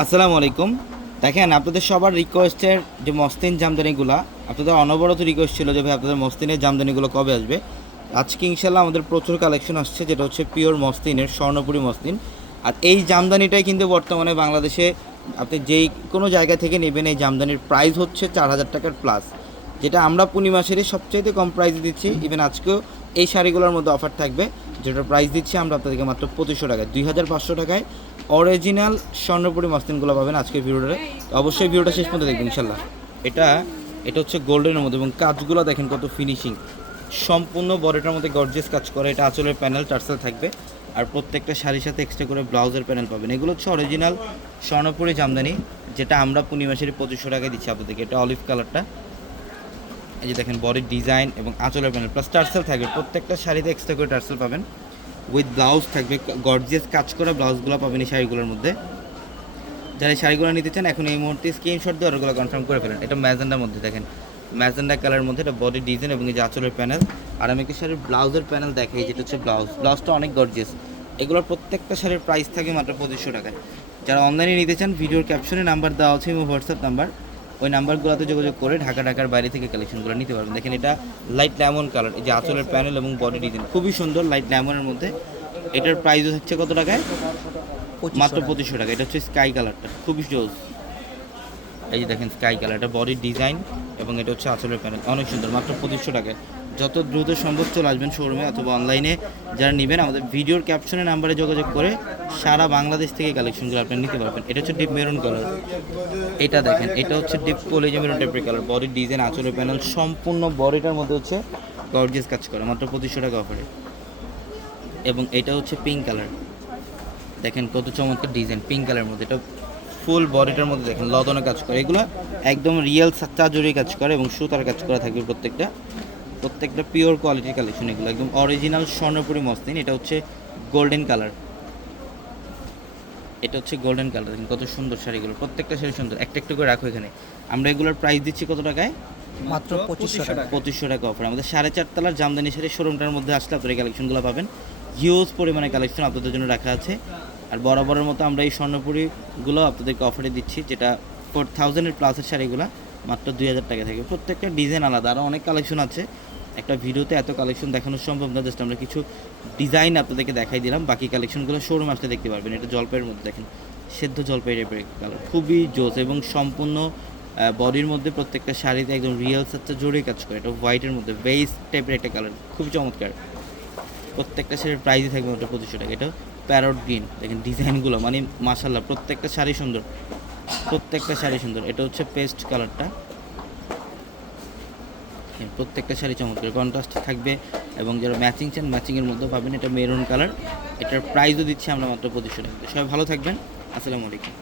আসসালামু আলাইকুম। দেখেন, আপনাদের সবার রিকোয়েস্টের যে মসলিন জামদানিগুলো, আপনাদের অনবরত রিকোয়েস্ট ছিল যে ভাই আপনাদের মসলিনের জামদানিগুলো কবে আসবে। আজকে ইনশাল্লাহ আমাদের প্রচুর কালেকশন আসছে, যেটা হচ্ছে পিওর মসলিনের স্বর্ণপুরি মসলিন। আর এই জামদানিটাই কিন্তু বর্তমানে বাংলাদেশে আপনি যেই কোনো জায়গা থেকে নেবেন, এই জামদানির প্রাইস হচ্ছে 4,000 টাকার প্লাস, যেটা আমরা পূর্ণিমাসেরই সবচাইতে কম প্রাইসে দিচ্ছি। ইভেন আজকেও এই শাড়িগুলোর মধ্যে অফার থাকবে, যেটার প্রাইস দিচ্ছি আমরা আপনাদেরকে মাত্র 2,500 টাকায়, 2,500 টাকায় অরিজিনাল স্বর্ণপুরি মসলিনগুলো পাবেন আজকের ভিডিওটা। অবশ্যই ভিডিওটা শেষ পর্যন্ত দেখবেন ইনশাল্লাহ। এটা এটা হচ্ছে গোল্ডেনের মধ্যে, এবং কাজগুলো দেখেন কত ফিনিশিং, সম্পূর্ণ বডিটার মধ্যে গর্জিয়াস কাজ করে। এটা আঁচলের প্যানেল টার্সেল থাকবে, আর প্রত্যেকটা শাড়ির সাথে এক্সট্রা করে ব্লাউজের প্যানেল পাবেন। এগুলো হচ্ছে অরিজিনাল স্বর্ণপুরি জামদানি, যেটা আমরা পূর্ণিমাসের 2,500 টাকায় দিচ্ছি আপনাদেরকে। এটা অলিভ কালারটা, এই যে দেখেন বডির ডিজাইন এবং আঁচলের প্যানেল প্লাস টার্সেল থাকবে। প্রত্যেকটা শাড়িতে এক্সট্রা করে টার্সেল পাবেন, উইথ ব্লাউজ থাকবে, গর্জিয়াস কাজ করা ব্লাউজগুলো পাবেন এই শাড়িগুলোর মধ্যে। যারা এই শাড়িগুলো নিতে চান এখন এই মুহূর্তে স্ক্রিনশট দিয়ে অর্ডারগুলো কনফার্ম করে ফেলেন। এটা ম্যাজেন্ডার মধ্যে, দেখেন ম্যাজেন্ডা কালারের মধ্যে, এটা বডি ডিজাইন এবং এই যে আঁচলের প্যানেল। আর আমি একটা শাড়ির ব্লাউজের প্যানেল দেখাই, যেটা হচ্ছে ব্লাউজটা অনেক গর্জিয়াস। এগুলোর প্রত্যেকটা শাড়ির প্রাইস থাকে মাত্র 2,500 টাকায়। যারা অনলাইনে নিতে চান, ভিডিওর ক্যাপশনে নাম্বার দেওয়া আছে এবং হোয়াটসঅ্যাপ নাম্বার, ওই নাম্বারগুলোতে যোগাযোগ করে ঢাকার বাইরে থেকে কালেকশনগুলো নিতে পারবেন। দেখেন এটা লাইট লেমন কালার, এই যে আঁচলের প্যানেল এবং বডি ডিজাইন খুবই সুন্দর লাইট লেমনের মধ্যে। এটার প্রাইস হচ্ছে কত টাকায়? মাত্র 2,500 টাকা। এটা হচ্ছে স্কাই কালারটা, খুবই জোস। এই যে দেখেন স্কাই কালার, এটা বডির ডিজাইন এবং এটা হচ্ছে আঁচলের প্যানেল, অনেক সুন্দর, মাত্র 2,500 টাকায়। যত দ্রুত সম্ভব চলে আসবেন শোরুমে অথবা অনলাইনে যারা নেবেন আমাদের ভিডিওর ক্যাপশনের নাম্বারে যোগাযোগ করে সারা বাংলাদেশ থেকে কালেকশনগুলো আপনি নিতে পারবেন। এটা হচ্ছে ডিপ মেরুন কালার, এটা দেখেন এটা হচ্ছে ডিপ কলেজে মেরুন টাইপের কালার, বডির ডিজাইন আঁচলের প্যানেল সম্পূর্ণ বডিটার মধ্যে হচ্ছে গর্জিয়াস কাজ করে, মাত্র 2,500 টাকা অফারে। এবং এটা হচ্ছে পিঙ্ক কালার, দেখেন কত চমৎকার ডিজাইন পিঙ্ক কালারের মধ্যে। এটা ফুল বডিটার মধ্যে দেখেন লদনে কাজ করে, এগুলো একদম রিয়েল সাচ্চা জড়ি কাজ করে এবং সুতার কাজ করা থাকবে প্রত্যেকটা পিওর কোয়ালিটির কালেকশন, এগুলো একদম অরিজিনাল স্বর্ণপুরি মসলিন। এটা হচ্ছে গোল্ডেন কালার, এটা হচ্ছে গোল্ডেন কালার, দেখেন কত সুন্দর শাড়িগুলো, প্রত্যেকটা শাড়ি সুন্দর। একটা একটা করে রাখো এখানে। আমরা এগুলোর প্রাইস দিচ্ছি কত টাকায়? মাত্র 2500 টাকা। 2,500 টাকা অফার। আমাদের 4.5 তলার জামদানি শাড়ি শোরুমটার মধ্যে আসলে আপনার এই কালেকশনগুলো পাবেন। হিউজ পরিমাণে কালেকশন আপনাদের জন্য রাখা আছে। আর বরাবরের মতো আমরা এই স্বর্ণপুরিগুলো আপনাদেরকে অফারে দিচ্ছি, যেটা 4,000-এর প্লাসের শাড়িগুলো মাত্র 2,000 টাকা থেকে। প্রত্যেকটা ডিজাইন আলাদা, আরও অনেক কালেকশন আছে। একটা ভিডিওতে এত কালেকশন দেখানো সম্ভব না, জাস্ট আমরা কিছু ডিজাইন আপনাদেরকে দেখাই দিলাম। বাকি কালেকশনগুলো শোরুম আসলে দেখতে পারবেন। এটা জলপাইয়ের মধ্যে দেখেন, সেদ্ধ জলপাই টাইপের কালার, খুবই জোস এবং সম্পূর্ণ বডির মধ্যে প্রত্যেকটা শাড়িতে একদম রিয়েল সাচ্চা জোরে কাজ করে। এটা হোয়াইটের মধ্যে বেস টাইপের একটা কালার, খুবই চমৎকার। প্রত্যেকটা শাড়ির প্রাইসই থাকবে মাত্র 2,500 টাকা। এটা প্যারট গ্রিন, দেখেন ডিজাইনগুলো মানে মাশাল্লাহ, প্রত্যেকটা শাড়ি সুন্দর, প্রত্যেকটা শাড়ি সুন্দর। এটা হচ্ছে পেস্ট কালারটা, প্রত্যেকটা শাড়ি চমৎকার কন্ট্রাস্ট থাকবে এবং যারা ম্যাচিং চান ম্যাচিংয়ের মধ্যেও পাবেন। এটা মেরুন কালার, এটার প্রাইসও দিচ্ছি আমরা মাত্র 2,500 টাকা। সবাই ভালো থাকবেন, আসসালামু আলাইকুম।